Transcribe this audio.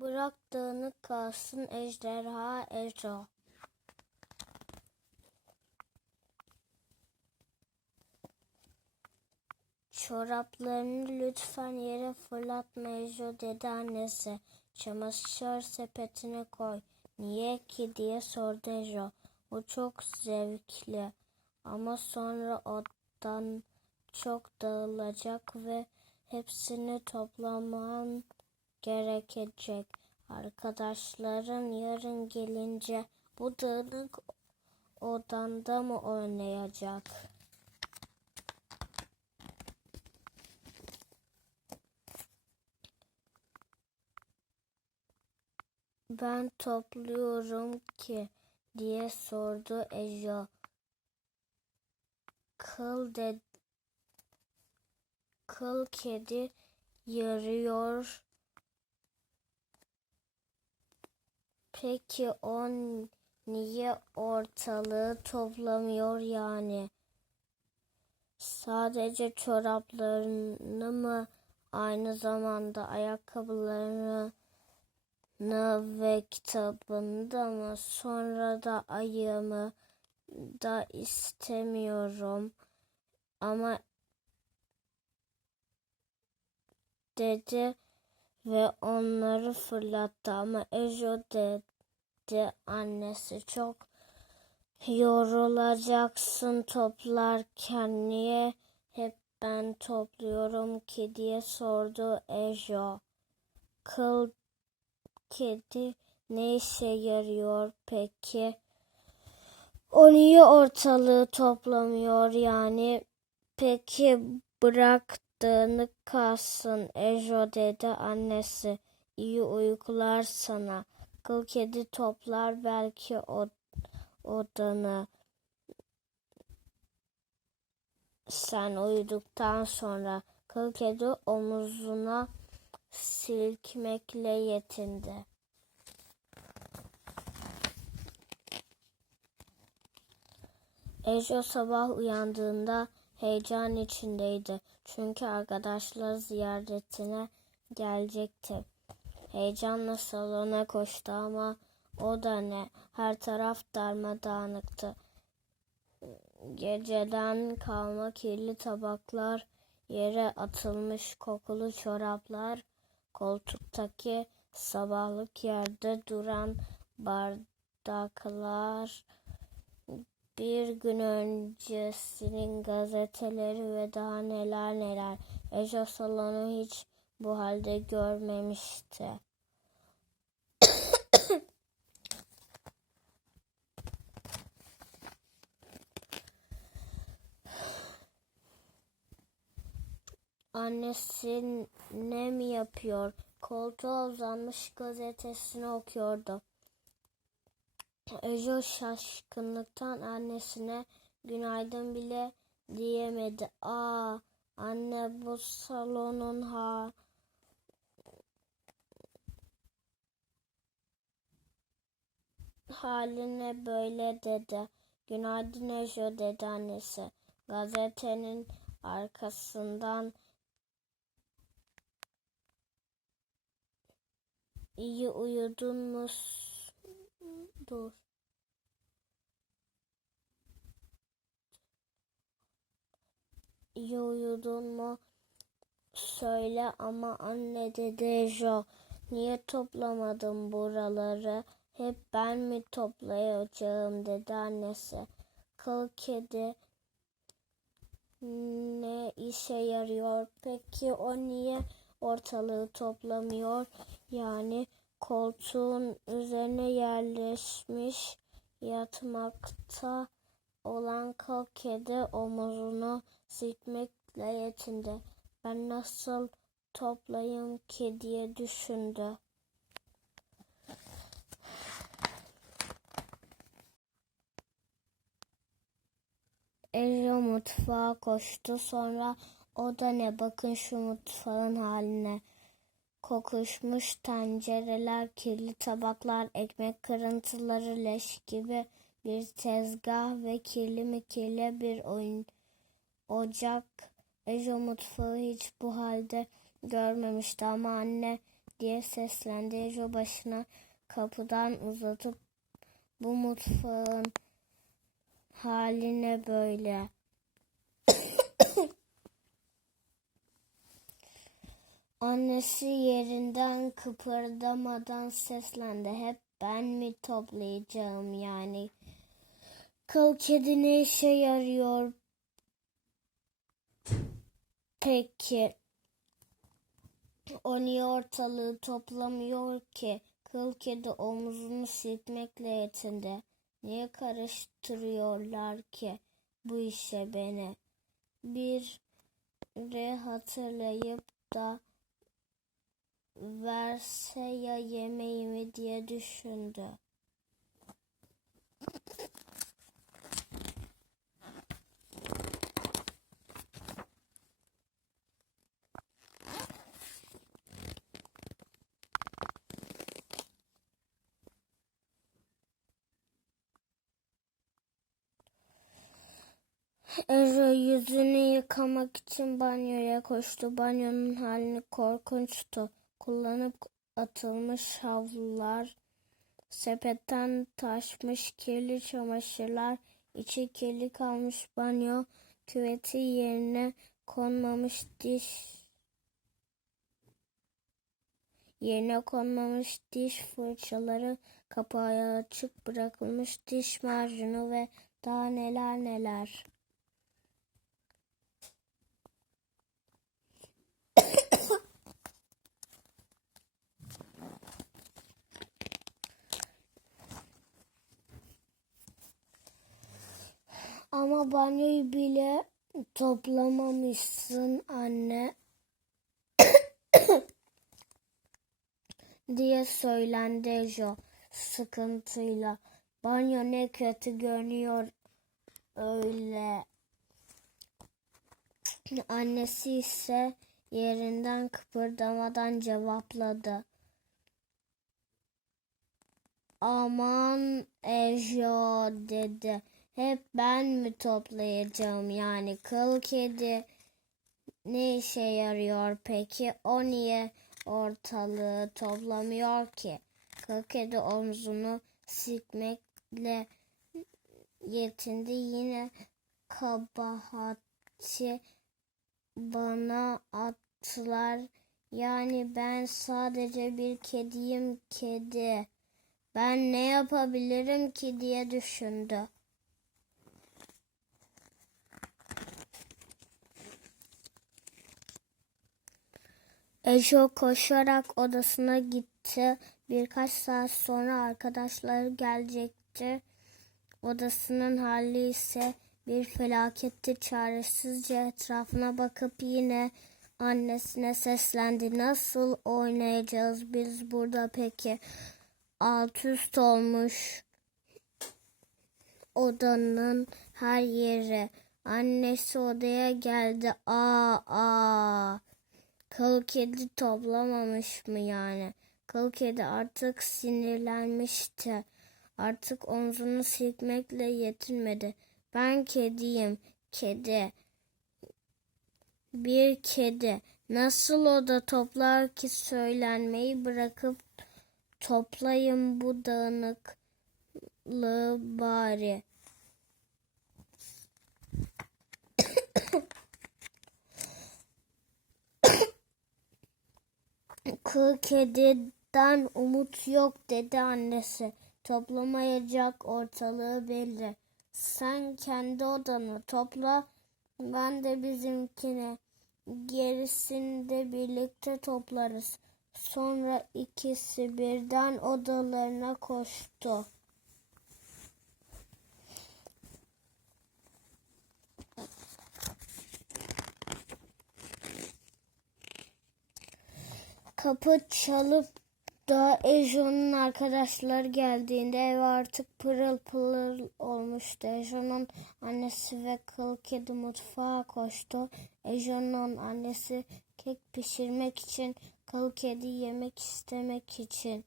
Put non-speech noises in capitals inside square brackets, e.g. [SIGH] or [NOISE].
Bırak dağınık kalsın ejderha Ejo. Çoraplarını lütfen yere fırlatma Ejo dedi annesi. Çamaşır sepetine koy. Niye ki diye sordu Ejo. Bu çok zevkli ama sonra odan çok dağılacak ve hepsini toplaman gerekecek. Arkadaşların yarın gelince bu dağınık odanda mı oynayacak? Ben topluyorum ki diye sordu Ejo. Kıl de kıl kedi yarıyor. Peki o niye ortalığı toplamıyor yani? Sadece çoraplarını mı aynı zamanda ayakkabılarını ve kitabını da mı sonra da ayımı da istemiyorum ama dedi ve onları fırlattı ama Ejo dedi annesi çok yorulacaksın toplarken niye hep ben topluyorum ki diye sordu Ejo. Kıl kedi ne işe yarıyor peki? O niye ortalığı toplamıyor yani? Peki bırak dağınık kalsın Ejo dedi annesi. İyi uykular sana. Kıl kedi toplar belki o odanı. Sen uyuduktan sonra kıl kedi omuzuna silkmekle yetindi. Ejo sabah uyandığında heyecan içindeydi. Çünkü arkadaşlar ziyaretine gelecekti. Heyecanla salona koştu ama o da ne? Her taraf darmadağınıktı. Geceden kalma kirli tabaklar, yere atılmış kokulu çoraplar, koltuktaki sabahlık yerde duran bardaklar, bir gün öncesinin gazeteleri ve daha neler neler. Ejo salonu hiç bu halde görmemişti. [COUGHS] Annesi ne mi yapıyor? Koltuğa uzanmış gazetesini okuyordu. Ejo şaşkınlıktan annesine günaydın bile diyemedi. Aa anne bu salonun ha haline böyle dedi. Günaydın Ejo dedi annesi. Gazetenin arkasından iyi uyudun mu? Dur. İyi uyudun mu? Söyle ama anne dedi Jo. Niye toplamadın buraları? Hep ben mi toplayacağım dedi annesi. Kıl kedi ne işe yarıyor? Peki o niye ortalığı toplamıyor? Yani koltuğun üzerine yerleşmiş yatmakta olan kıl kedi omuzunu silkmekle yetindi. Ben nasıl toplayayım ki diye düşündü. Ejo mutfağa koştu. Sonra o da ne bakın şu mutfağın haline. Kokuşmuş tencereler, kirli tabaklar, ekmek kırıntıları, leş gibi bir tezgah ve kirli mi kirli bir oyun ocak. Ejo mutfağı hiç bu halde görmemişti ama anne diye seslendi. Ejo başına kapıdan uzatıp bu mutfağın haline böyle. Annesi yerinden kıpırdamadan seslendi. Hep ben mi toplayacağım yani? Kıl kedi ne işe yarıyor peki? O niye ortalığı toplamıyor ki? Kıl kedi omuzunu silkmekle yetindi. Niye karıştırıyorlar ki bu işe beni? Bir re hatırlayıp da verse ya yemeğimi diye düşündü. Ero yüzünü yıkamak için banyoya koştu. Banyonun halini korkunçtu. Kullanıp atılmış havlular, sepetten taşmış kirli çamaşırlar, içi kirli kalmış banyo, küveti yerine konmamış diş yerine konmamış diş fırçaları, kapağı açık bırakılmış diş macunu ve daha neler neler. Ama banyoyu bile toplamamışsın anne. [COUGHS] diye söylendi Jo sıkıntıyla. Banyo ne kötü görünüyor öyle. Annesi ise yerinden kıpırdamadan cevapladı. Aman Ejo dedi. Hep ben mi toplayacağım yani kıl kedi ne işe yarıyor peki? O niye ortalığı toplamıyor ki? Kıl kedi omzunu silkmekle yetindi. Yine kabahati bana attılar. Yani ben sadece bir kediyim kedi. Ben ne yapabilirim ki diye düşündü. Ejo koşarak odasına gitti. Birkaç saat sonra arkadaşları gelecekti. Odasının hali ise bir felaketti. Çaresizce etrafına bakıp yine annesine seslendi. Nasıl oynayacağız biz burada peki? Alt üst olmuş odanın her yeri. Annesi odaya geldi. Aa aa. Kıl kedi toplamamış mı yani? Kıl kedi artık sinirlenmişti. Artık omzunu silkmekle yetinmedi. Ben kediyim, kedi. Bir kedi. Nasıl o da toplar ki söylenmeyi bırakıp toplayın bu dağınıklığı bari. Kıl kediden umut yok dedi annesi. Toplamayacak ortalığı belli. Sen kendi odanı topla, ben de bizimkini. Gerisini de birlikte toplarız. Sonra ikisi birden odalarına koştu. Kapı çalıp da Ejo'nun arkadaşları geldiğinde ev artık pırıl pırıl olmuştu. Ejo'nun annesi ve kıl kedi mutfağa koştu. Ejo'nun annesi kek pişirmek için, kıl kedi yemek istemek için.